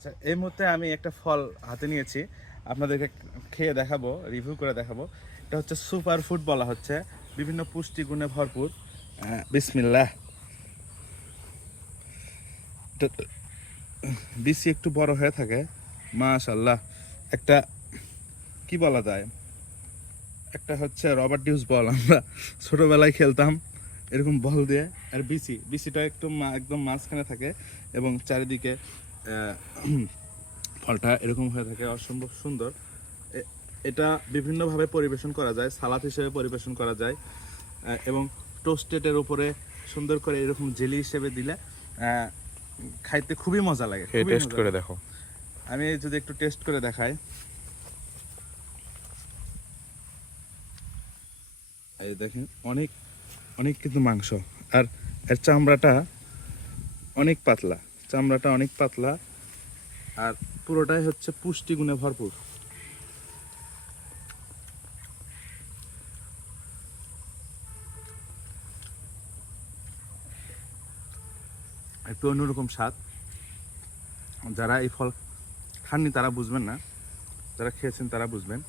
আচ্ছা, এই মুহূর্তে আমি একটা ফল হাতে নিয়েছি, আপনাদেরকে খেয়ে দেখাবো, রিভিউ করে দেখাবো। এটা হচ্ছে সুপার ফুড বলা হচ্ছে, বিভিন্ন পুষ্টিগুণে ভরপুর। বিসমিল্লাহ। এটা বিসি একটু বড় হয়ে থাকে, মাশাল্লাহ। একটা কি বলা যায়, একটা হচ্ছে রবার্ট ডিউস বল, আমরা ছোটবেলায় খেলতাম এরকম বল দিয়ে। আর বিসিটা একটু একদম মাঝখানে থাকে এবং চারিদিকে আহ, ফলটা এরকম হয়ে থাকে, অসম্ভব সুন্দর। এ- এটা বিভিন্নভাবে পরিবেশন করা যায়, সালাদ হিসেবে পরিবেশন করা যায়, এবং টোস্টেটের উপরে সুন্দর করে এরকম জেলি হিসেবে দিলে আহ, খাইতে খুবই মজা লাগে, খেয়ে খুবই টেস্ট মজা করে লাগে। দেখো। আমি যদি একটু টেস্ট করে দেখাই, এই দেখেন, অনেক অনেক কিন্তু মাংস, আর এর চামড়াটা অনেক পাতলা, চামড়াটা অনেক পাতলা, আর পুরোটাই হচ্ছে পুষ্টিগুণে ভরপুর। একটু অন্যরকম স্বাদ। যারা এই ফল খাননি তারা বুঝবেন না, যারা খেয়েছেন তারা বুঝবেন।